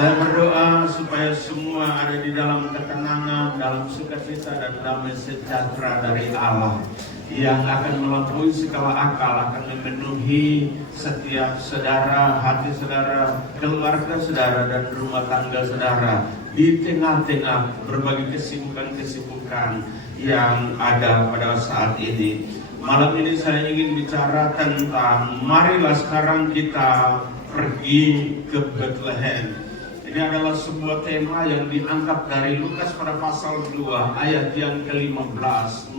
Saya berdoa supaya semua ada di dalam ketenangan, dalam sukacita dan damai sejahtera dari Allah yang akan melampaui segala akal, akan memenuhi setiap saudara, hati saudara, keluarga saudara, dan rumah tangga saudara di tengah-tengah berbagai kesibukan-kesibukan yang ada pada saat ini. Malam ini saya ingin bicara tentang marilah sekarang kita pergi ke Bethlehem. Ini adalah sebuah tema yang diangkat dari Lukas pada pasal 2 ayat yang ke-15.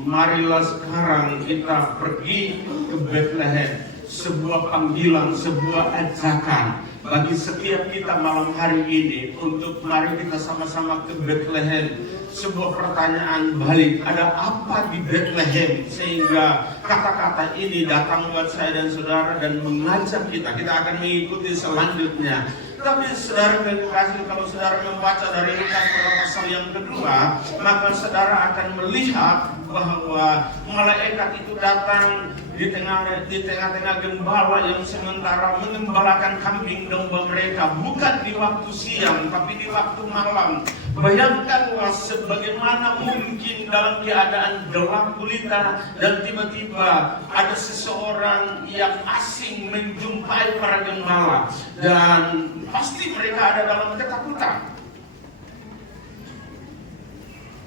Marilah sekarang kita pergi ke Bethlehem. Sebuah panggilan, sebuah ajakan bagi setiap kita malam hari ini untuk mari kita sama-sama ke Bethlehem. Sebuah pertanyaan balik, ada apa di Bethlehem sehingga kata-kata ini datang buat saya dan saudara dan mengajak kita akan mengikuti selanjutnya. Tapi saudara kasih, kalau saudara membaca dari Lukas pasal yang kedua, maka saudara akan melihat bahwa malaikat itu datang di tengah-tengah gembala yang sementara mengembalakan kambing domba mereka, bukan di waktu siang tapi di waktu malam. Bayangkanlah sebagaimana mungkin dalam keadaan gelap gulita dan tiba-tiba ada seseorang yang asing menjumpai para gembala dan pasti mereka ada dalam ketakutan.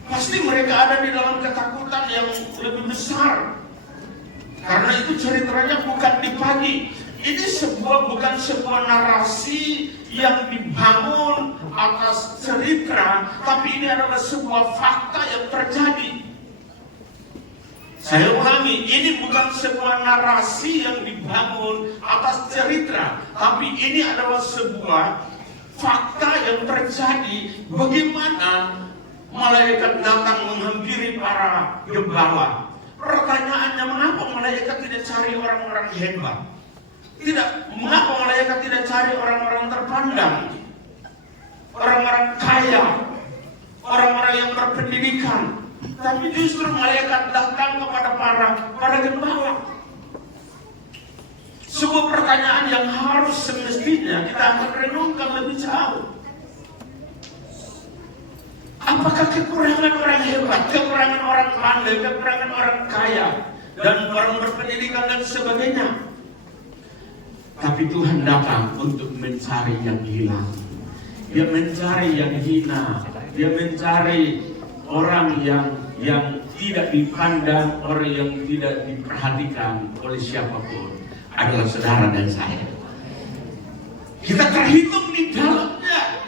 Pasti mereka ada di dalam ketakutan yang lebih besar. Karena itu ceritanya bukan di pagi. Ini bukan sebuah narasi yang dibangun atas cerita, tapi ini adalah sebuah fakta yang terjadi. Saya ulangi, ini bukan sebuah narasi yang dibangun atas cerita, tapi ini adalah sebuah fakta yang terjadi. Bagaimana malaikat datang menghampiri para gembala. Pertanyaannya, mengapa malaikat tidak cari orang-orang hebat? Mengapa malaikat tidak cari orang-orang terpandang? Orang-orang kaya, orang-orang yang berpendidikan. Tapi justru malaikat datang kepada para gembala. Sebuah pertanyaan yang harus semestinya kita akan renungkan lebih jauh. Apakah kekurangan orang hebat, kekurangan orang pandai, kekurangan orang kaya, dan orang berpendidikan dan sebagainya? Tapi Tuhan datang untuk mencari yang hilang. Dia mencari yang hina. Dia mencari orang yang tidak dipandang, orang yang tidak diperhatikan oleh siapapun. Adalah saudara dan saya. Kita terhitung di dalamnya.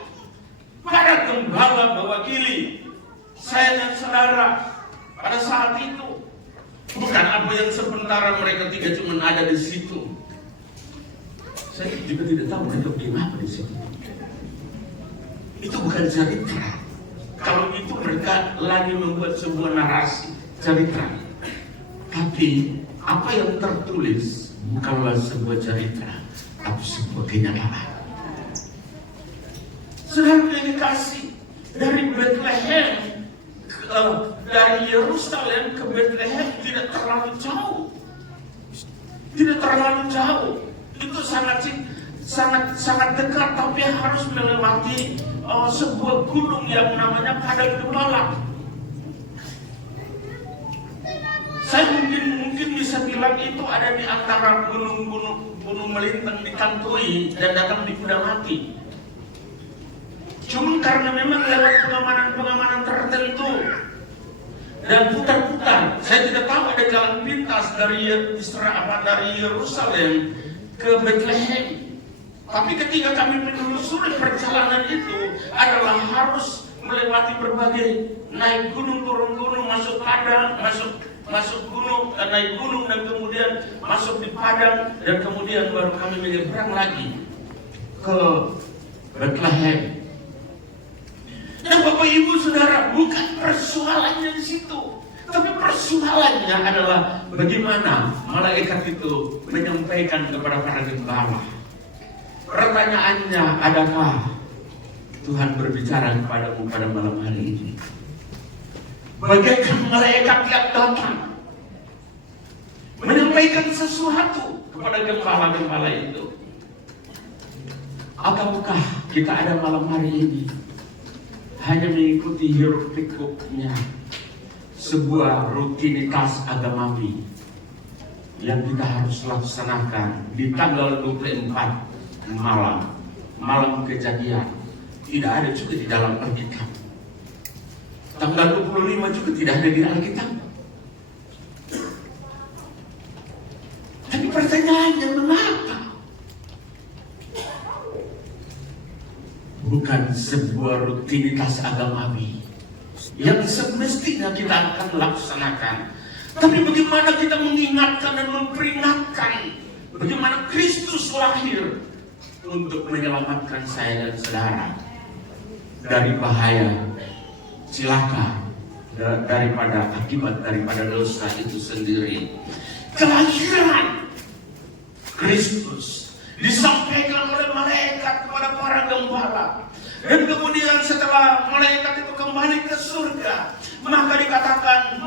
Para gembala mewakili saya dan saudara pada saat itu. Bukan apa yang sementara mereka tiga cuma ada di situ. Saya juga tidak tahu mereka bikin apa di situ. Itu bukan cerita. Kalau itu mereka lagi membuat sebuah narasi cerita. Tapi apa yang tertulis bukanlah sebuah cerita, tapi sebuah kenyataan. Saudara yang dikasih, dari Bethlehem dari Yerusalem ke Bethlehem tidak terlalu jauh. Tidak terlalu jauh. Itu sangat dekat, tapi harus melewati sebuah gunung yang namanya Padang Gembala. Saya mungkin bisa bilang itu ada di antara gunung melintang di Kantoi dan datang di Kuda Mati. Cuma karena memang lewat pengamanan tertentu dan putar-putar, saya tidak tahu ada jalan pintas dari Yerusalem ke Bethlehem. Tapi ketika kami menelusuri perjalanan itu adalah harus melewati berbagai naik gunung, turun gunung, masuk padang, masuk gunung, naik gunung dan kemudian masuk di padang dan kemudian baru kami menyeberang lagi ke Bethlehem. Dan Bapak Ibu Saudara, bukan persoalannya di situ, tapi persoalannya adalah bagaimana malaikat itu menyampaikan kepada para gembala. Pertanyaannya, adakah Tuhan berbicara kepadamu pada malam hari ini? Bagaikan malaikat yang datang menyampaikan sesuatu kepada gembala-gembala itu. Ataukah kita ada malam hari ini hanya mengikuti hiruk pikuknya sebuah rutinitas agamawi yang kita harus laksanakan di tanggal 24 malam kejadian. Tidak ada juga di dalam Alkitab. Tanggal 25 juga tidak ada di Alkitab. Tapi pertanyaannya, mengapa? Bukan sebuah rutinitas agamawi yang semestinya kita akan laksanakan. Tapi bagaimana kita mengingatkan dan memperingatkan bagaimana Kristus lahir untuk menyelamatkan saya dan saudara dari bahaya, celaka, akibat daripada dosa itu sendiri. Kelahiran Kristus disampaikan oleh malaikat kepada para gembala. Dan kemudian setelah malaikat itu kembali ke surga, maka dikatakan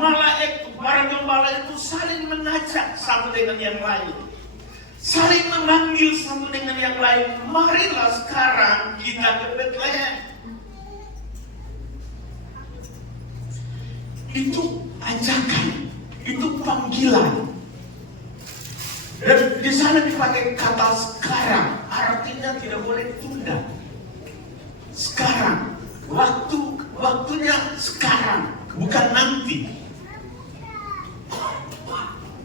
para gembala itu saling mengajak satu dengan yang lain, saling memanggil satu dengan yang lain. Marilah sekarang kita ke Betlehem. Itu ajakan, itu panggilan. Dan di sana dipakai kata sekarang, artinya tidak boleh ditunda. Sekarang, waktunya sekarang, bukan nanti.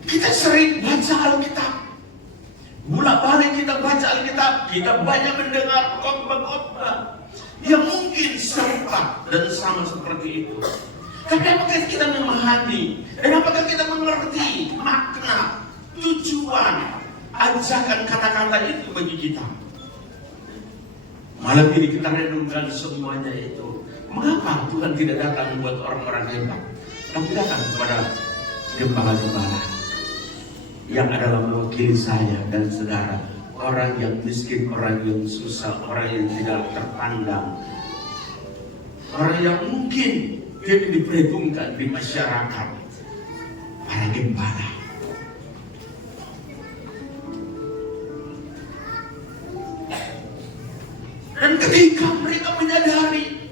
Kita sering baca Alkitab, bolak-balik kita baca Alkitab, kita banyak mendengar khotbah-khotbah yang mungkin serupa dan sama seperti itu. Tapi apakah kita memahami dan apakah kita mengerti makna, tujuan, ajakan kata-kata itu bagi kita? Malam ini kita renungkan semuanya itu. Mengapa Tuhan tidak datang buat orang-orang hebat, tapi datang kepada gembala-gembala yang adalah mewakili saya dan saudara, orang yang miskin, orang yang susah, orang yang tidak terpandang, orang yang mungkin tidak diperhitungkan di masyarakat. Para gembala. Dan ketika mereka menyadari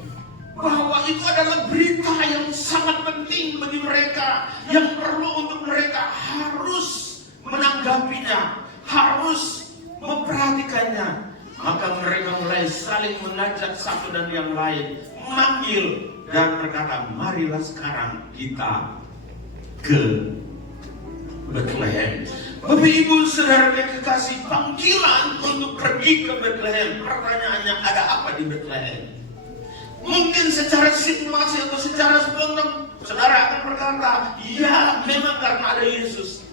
bahwa itu adalah berita yang sangat penting bagi mereka, yang perlu untuk mereka harus menanggapinya, harus memperhatikannya, maka mereka mulai saling mengajak satu dan yang lain, memanggil dan berkata, marilah sekarang kita ke Betlehem. Bapak Ibu Saudara yang kekasih, panggilan untuk pergi ke Betlehem. Pertanyaannya, ada apa di Betlehem? Mungkin secara simulasi atau secara spontan saudara akan berkata, ya memang karena ada Yesus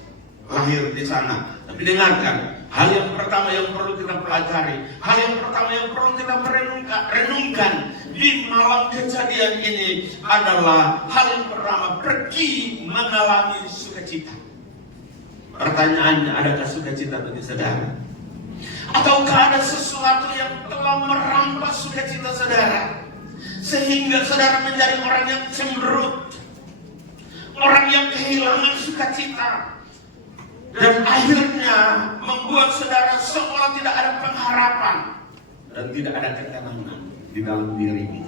lahir di sana. Tapi dengarkan, hal yang pertama yang perlu kita pelajari, hal yang pertama yang perlu kita renungkan di malam kejadian ini adalah hal yang pertama, pergi mengalami sukacita. Pertanyaannya, adakah sukacita bagi saudara? Ataukah ada sesuatu yang telah merampas sukacita saudara, sehingga saudara menjadi orang yang cemberut, orang yang kehilangan sukacita, dan akhirnya membuat saudara seolah tidak ada pengharapan dan tidak ada ketenangan di dalam dirinya.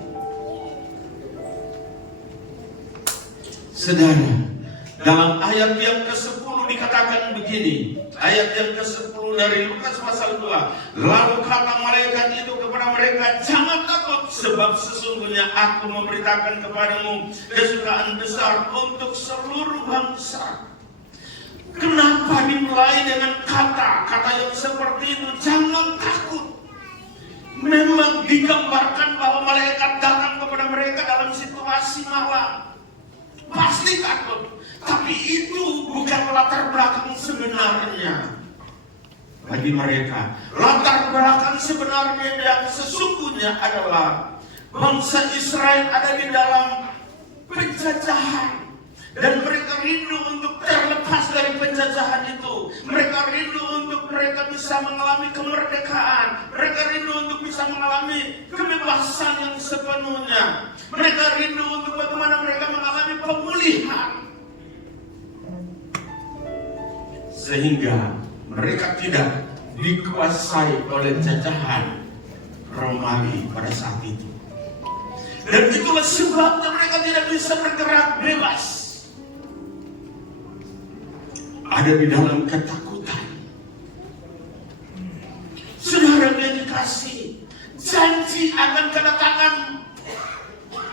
Saudara, dalam ayat yang ke-10 dikatakan begini, ayat yang ke-10 dari Lukas pasal 2. Lalu kata malaikat itu kepada mereka, jangan takut, sebab sesungguhnya aku memberitakan kepadamu kesukaan besar untuk seluruh bangsa. Kenapa dimulai dengan kata yang seperti itu, jangan takut? Memang digambarkan bahwa malaikat datang kepada mereka dalam situasi malam. Pasti takut, tapi itu bukan latar belakang sebenarnya bagi mereka. Latar belakang sebenarnya yang sesungguhnya adalah bangsa Israel ada di dalam penjajahan, dan mereka rindu untuk terlepas dari penjajahan itu. Mereka rindu untuk mereka bisa mengalami kemerdekaan. Mereka rindu untuk bisa mengalami kebebasan yang sepenuhnya. Mereka rindu untuk bagaimana mereka mengalami pemulihan, sehingga mereka tidak dikuasai oleh jajahan lagi pada saat itu. Dan itulah sebabnya mereka tidak bisa bergerak bebas. Ada di dalam ketakutan. Saudara yang dikasihi, janji akan kedatangan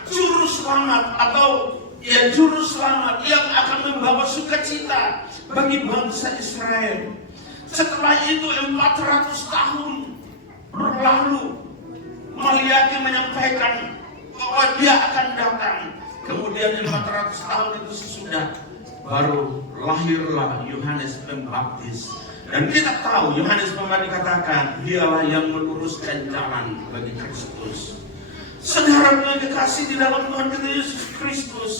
juru selamat atau juru selamat yang akan membawa sukacita bagi bangsa Israel. Setelah itu 400 tahun berlalu, Maliaki menyampaikan bahwa dia akan datang. Kemudian 400 tahun itu sesudah, baru lahirlah Yohanes Pembaptis. Dan kita tahu Yohanes Pembaptis katakan dialah yang meluruskan jalan bagi Kristus. Saudara yang dikasih di dalam Tuhan kita Yesus Kristus,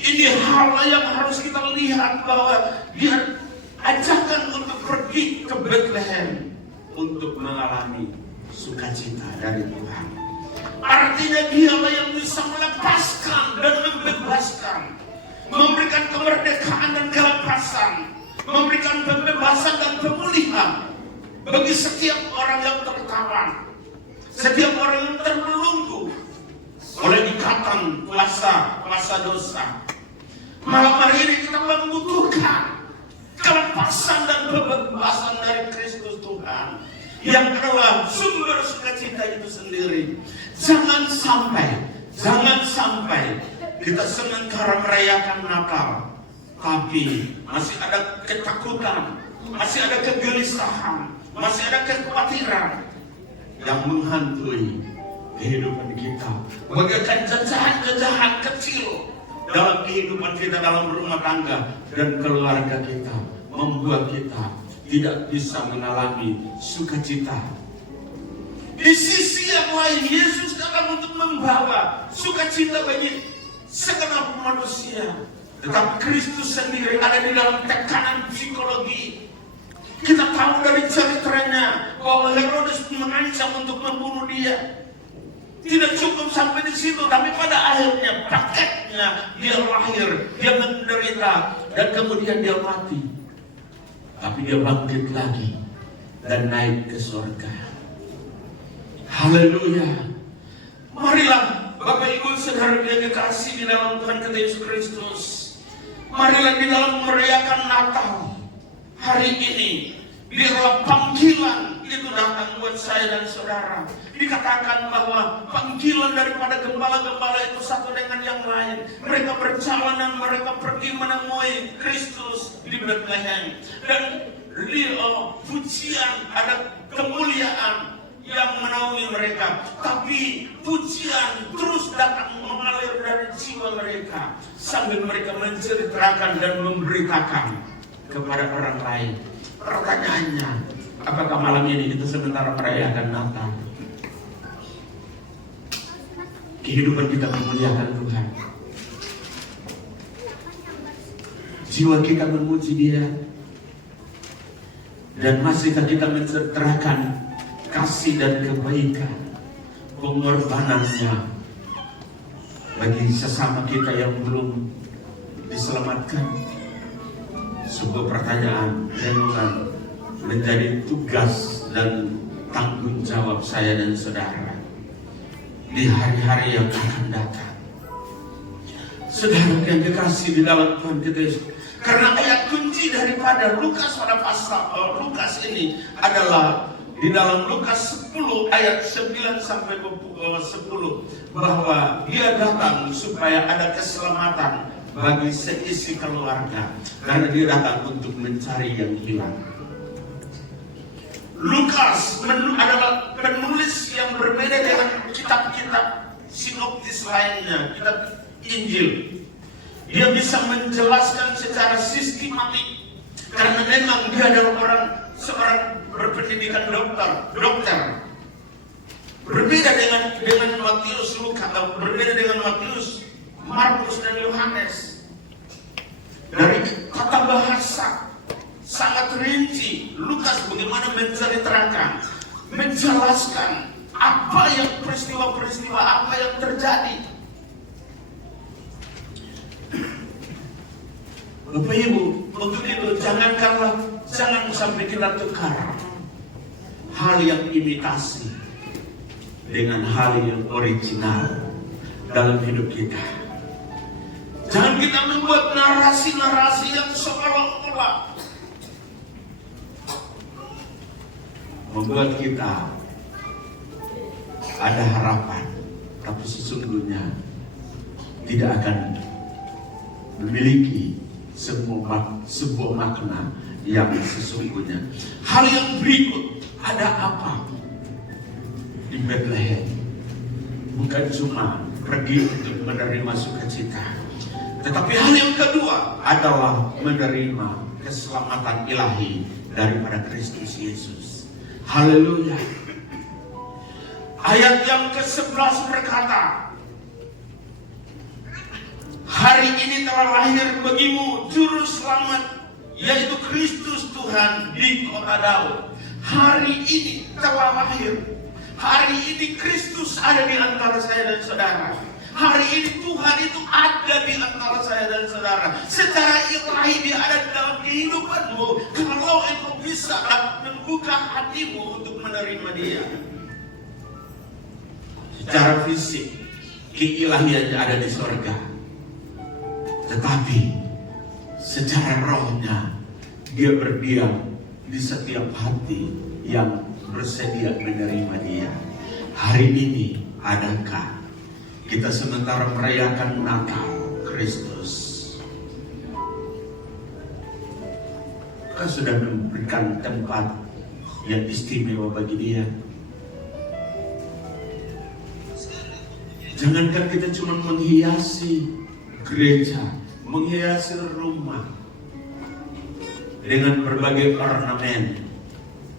ini hal yang harus kita lihat bahwa dia ajakan untuk pergi ke Bethlehem untuk mengalami sukacita dari Tuhan. Artinya dialah yang bisa melepaskan dan membebaskan, memberikan kemerdekaan dan kelepasan, memberikan pembebasan dan pemulihan bagi setiap orang yang tertawan, setiap orang yang terbelenggu oleh ikatan kuasa dosa. Malam hari ini kita membutuhkan kelepasan dan pembebasan dari Kristus Tuhan, yang adalah sumber sukacita itu sendiri. Jangan sampai kita sementara merayakan Natal, tapi masih ada ketakutan, masih ada kegelisahan, masih ada kekhawatiran yang menghantui kehidupan kita. Bagaikan jajahan kecil dalam kehidupan kita, dalam rumah tangga dan keluarga kita, membuat kita tidak bisa mengalami sukacita. Di sisi yang lain, Yesus datang untuk membawa sukacita bagi segenap manusia. Tetapi Kristus sendiri ada di dalam tekanan psikologi. Kita tahu dari ceritanya bahwa Herodes mengancam untuk membunuh dia. Tidak cukup sampai di situ, tapi pada akhirnya prakteknya dia lahir, dia menderita, dan kemudian dia mati. Tapi dia bangkit lagi dan naik ke surga. Haleluya. Marilah Bapak Ibu saudara yang dikasih di dalam Tuhan kita Yesus Kristus, marilah di dalam merayakan Natal hari ini, biarlah panggilan itu datang buat saya dan saudara. Dikatakan bahwa panggilan daripada gembala-gembala itu satu dengan yang lain. Mereka berjalan, mereka pergi menemui Kristus di Bethlehem. Dan pujian, ada kemuliaan yang menaungi mereka. Tapi pujian terus datang mengalir dari jiwa mereka, sambil mereka menceritakan dan memberitakan kepada orang lain. Pertanyaannya, apakah malam ini kita sementara merayakan Natal, kehidupan kita memuliakan Tuhan, jiwa kita memuji Dia, dan masihkah kita menceritakan kasih dan kebaikan, pengorbanannya bagi sesama kita yang belum diselamatkan? Sebuah pertanyaan yang menjadi tugas dan tanggung jawab saya dan saudara di hari-hari yang akan datang. Saudara yang dikasih di dalam Tuhan kita Yesus, karena ayat kunci daripada Lukas pada pasal Lukas ini adalah di dalam Lukas 10 ayat 9 sampai 10, bahwa dia datang supaya ada keselamatan bagi seisi keluarga, karena dia datang untuk mencari yang hilang. Lukas adalah penulis yang berbeda dengan kitab-kitab sinoptis lainnya, kitab Injil. Dia bisa menjelaskan secara sistematik, karena memang dia adalah seorang berpendidikan dokter. Berbeda dengan Matius, Lukas, atau berbeda dengan Matius, Markus dan Yohanes. Dari kata bahasa sangat rinci, Lukas bagaimana menceritakan, menjelaskan apa yang peristiwa-peristiwa apa yang terjadi. Bapak Ibu, untuk itu jangan sampai kita tukar hal yang imitasi dengan hal yang original dalam hidup kita. Jangan kita membuat narasi-narasi yang seolah-olah membuat kita ada harapan, tapi sesungguhnya tidak akan memiliki sebuah makna yang sesungguhnya. Hal yang berikut, ada apa di Bethlehem? Bukan cuma pergi untuk menerima sukacita, tetapi hal yang kedua adalah menerima keselamatan ilahi daripada Kristus Yesus. Haleluya. Ayat yang ke-11 berkata, hari ini telah lahir bagimu juru selamat, yaitu Kristus Tuhan di kota Daud. Hari ini telah lahir. Hari ini Kristus ada di antara saya dan saudara. Hari ini Tuhan itu ada di antara saya dan saudara. Secara ilahi dia ada di dalam kehidupanmu. Kalau engkau bisa membuka hatimu untuk menerima dia. Secara fisik, keilahiannya ada di surga. Tetapi secara rohnya dia berdiam di setiap hati yang bersedia menerima dia. Hari ini adakah kita sementara merayakan Natal Kristus, kita sudah memberikan tempat yang istimewa bagi dia? Jangankan kita cuma menghiasi gereja, menghiasi rumah dengan berbagai ornamen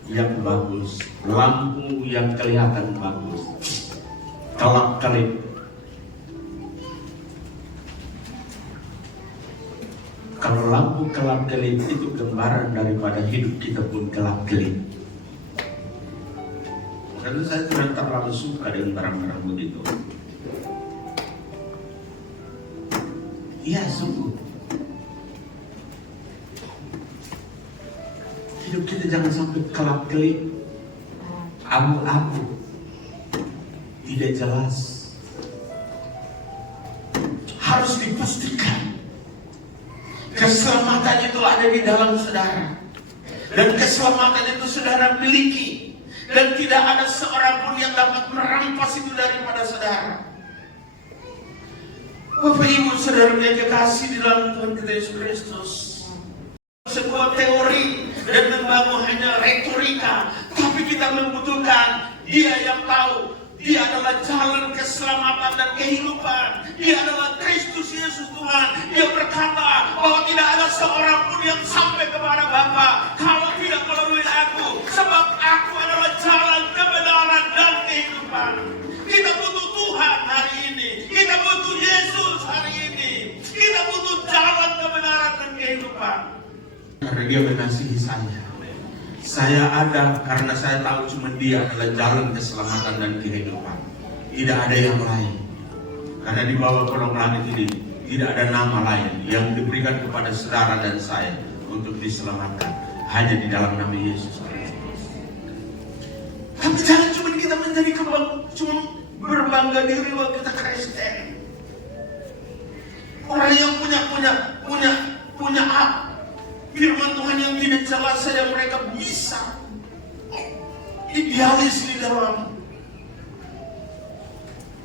yang bagus, lampu yang kelihatan bagus, kelap-kelip. Kalau lampu kelap-kelip itu gambaran daripada hidup kita pun kelap-kelip. Karena saya tidak terlalu suka dengan barang-barang begitu. Iya, sungguh. Hidup kita jangan sampai kelap-kelip, abu-abu, tidak jelas. Harus dipastikan keselamatan itu ada di dalam saudara, dan keselamatan itu saudara miliki, dan tidak ada seorang pun yang dapat merampas itu daripada saudara. Bapak Ibu saudara yang kekasih di dalam Tuhan kita Yesus Kristus, sebuah teori dan membangun hanya retorika, tapi kita membutuhkan dia yang tahu. Dia adalah jalan keselamatan dan kehidupan. Dia adalah Kristus Yesus Tuhan. Dia berkata bahwa tidak ada seorang pun yang sampai kepada Bapa kalau tidak melalui aku. Sebab aku adalah jalan, kebenaran, dan kehidupan. Kita butuh Tuhan hari ini. Kita butuh Yesus hari ini. Kita butuh jalan, kebenaran, dan kehidupan. Karena dia mengasihi saya. Saya ada karena saya tahu cuma dia adalah jalan keselamatan dan kehidupan. Tidak ada yang lain. Karena di bawah kolong langit ini tidak ada nama lain yang diberikan kepada saudara dan saya untuk diselamatkan. Hanya di dalam nama Yesus Kristus. Tapi jangan cuma kita menjadi cuma berbangga diri bahwa kita Kristen. Orang yang punya firman Tuhan yang tidak jelas saja mereka bisa idealis di dalam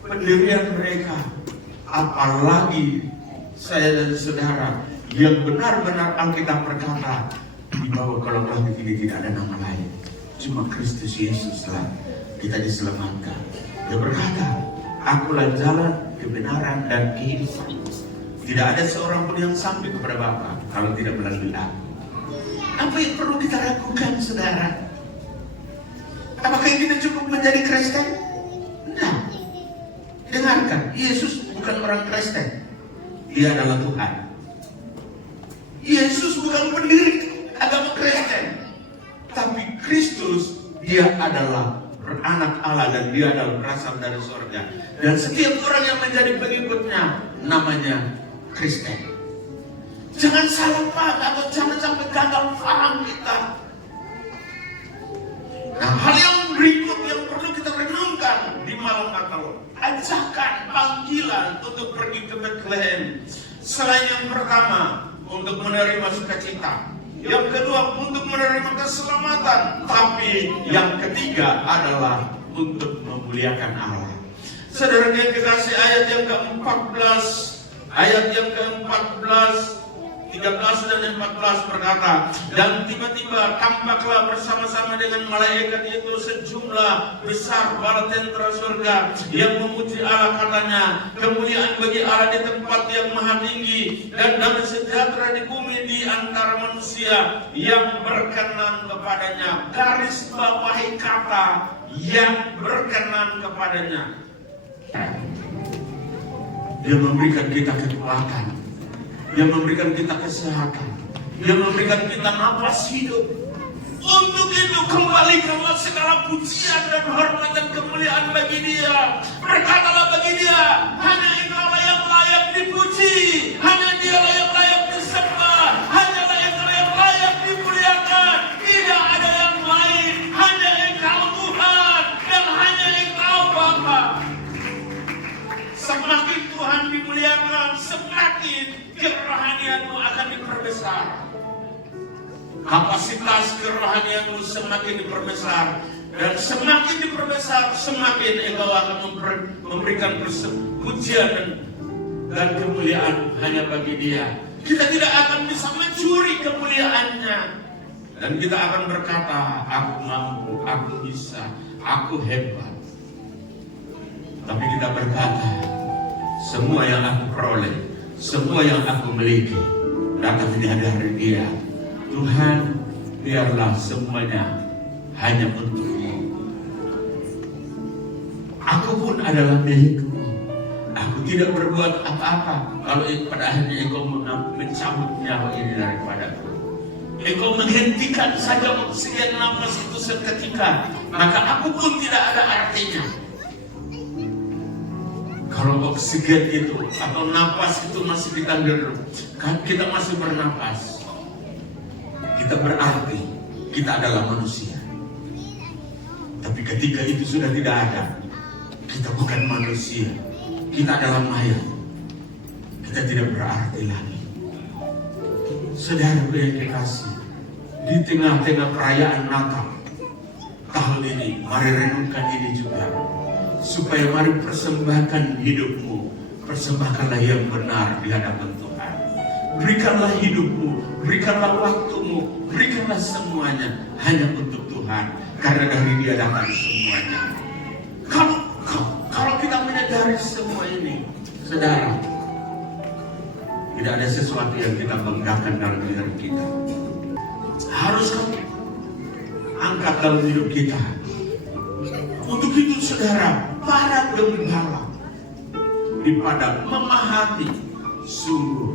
pendirian mereka. Apalagi saya dan saudara yang benar-benar Alkitab berkata di bawah kolong langit ini tidak ada nama lain, cuma Kristus Yesus lah kita diselamatkan. Dia berkata, akulah jalan, kebenaran, dan kehidupan. Tidak ada seorang pun yang sampai kepada Bapa kalau tidak melalui aku. Apa yang perlu kita lakukan, saudara? Apakah kita cukup menjadi Kristen? Tidak. Dengarkan, Yesus bukan orang Kristen. Dia adalah Tuhan. Yesus bukan pendiri agama Kristen. Tapi Kristus, dia adalah beranak Allah dan dia adalah berasal dari surga. Dan setiap orang yang menjadi pengikutnya namanya Kristen. Jangan salah paham atau jangan sampai gagal paham kita. Nah, hal yang berikut yang perlu kita renungkan di malam Natal, ajakan panggilan untuk pergi ke Bethlehem. Selain yang pertama, untuk menerima sukacita. Yang kedua, untuk menerima keselamatan. Tapi yang ketiga adalah untuk memuliakan Allah. Saudara yang kekasih, ayat yang ke-14, ayat yang ke-14, 13 dan 14 berkata, dan tiba-tiba tampaklah bersama-sama dengan malaikat itu sejumlah besar bala tentara surga yang memuji Allah, katanya, kemuliaan bagi Allah di tempat yang maha tinggi dan damai sejahtera di bumi di antara manusia yang berkenan kepadanya. Garis bawahi kata yang berkenan kepadanya. Dia memberikan kita kekuatan, Dia memberikan kita kesehatan, Dia memberikan kita nafas hidup. Untuk itu kembalikanlah segala pujian dan hormat dan kemuliaan bagi Dia. Berkatalah bagi Dia, hanya Engkau yang layak dipuji, hanya Dialah yang layak disembah, hanyalah Engkau yang layak dimuliakan. Tidak ada yang lain, hanya Engkau Tuhan dan hanya Engkau Bapa. Semakin Tuhan dimuliakan, semakin kerohanianmu akan diperbesar. Kapasitas kerohanianmu semakin diperbesar, dan semakin diperbesar, semakin engkau akan memberikan pujian dan kemuliaan hanya bagi Dia. Kita tidak akan bisa mencuri kemuliaannya, dan kita akan berkata, aku mampu, aku bisa, aku hebat. Tapi kita berkata, semua yang aku peroleh, semua yang aku miliki datang dari Dia. Tuhan, biarlah semuanya hanya untuk-Mu. Aku pun adalah milik-Mu. Aku tidak berbuat apa-apa kalau pada akhirnya Engkau mencabut nyawa ini daripadaku. Engkau menghentikan saja oksigen nafas itu seketika, maka aku pun tidak ada artinya. Kalau oksigen itu atau napas itu masih ditanggung, kita masih bernapas, kita berarti kita adalah manusia. Tapi ketika itu sudah tidak ada, kita bukan manusia, kita adalah mayat, kita tidak berarti lagi. Saudara yang dikasih, di tengah-tengah perayaan Natal tahun ini, mari renungkan ini juga. Supaya mari persembahkan hidupmu, persembahkanlah yang benar di hadapan Tuhan. Berikanlah hidupmu, berikanlah waktumu, berikanlah semuanya hanya untuk Tuhan, karena dari Dia datang semuanya. Kalau kita menyadari semua ini, saudara, tidak ada sesuatu yang kita banggakan dalam diri kita. Harus kamu angkat dalam hidup kita. Untuk itu saudara, para gembala di padang memahami sungguh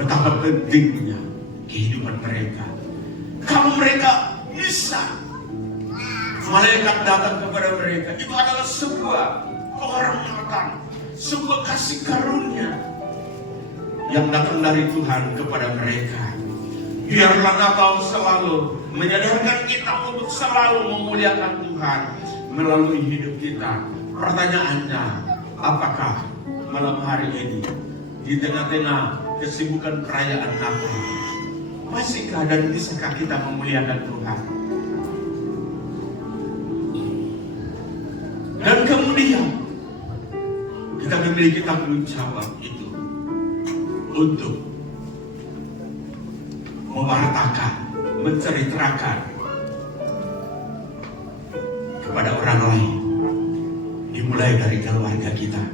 betapa pentingnya kehidupan mereka. Kalau mereka bisa, malaikat datang kepada mereka, itu adalah sebuah kehormatan, sebuah kasih karunia yang datang dari Tuhan kepada mereka. Biarlah Natal selalu menyadarkan kita untuk selalu memuliakan Tuhan melalui hidup kita. Pertanyaannya, apakah malam hari ini di tengah-tengah kesibukan perayaan Natal, masihkah dan bisakah kita memuliakan Tuhan? Dan kemudian kita memiliki tanggung jawab itu untuk mewartakan, menceritakan kepada orang lain, dimulai dari keluarga kita.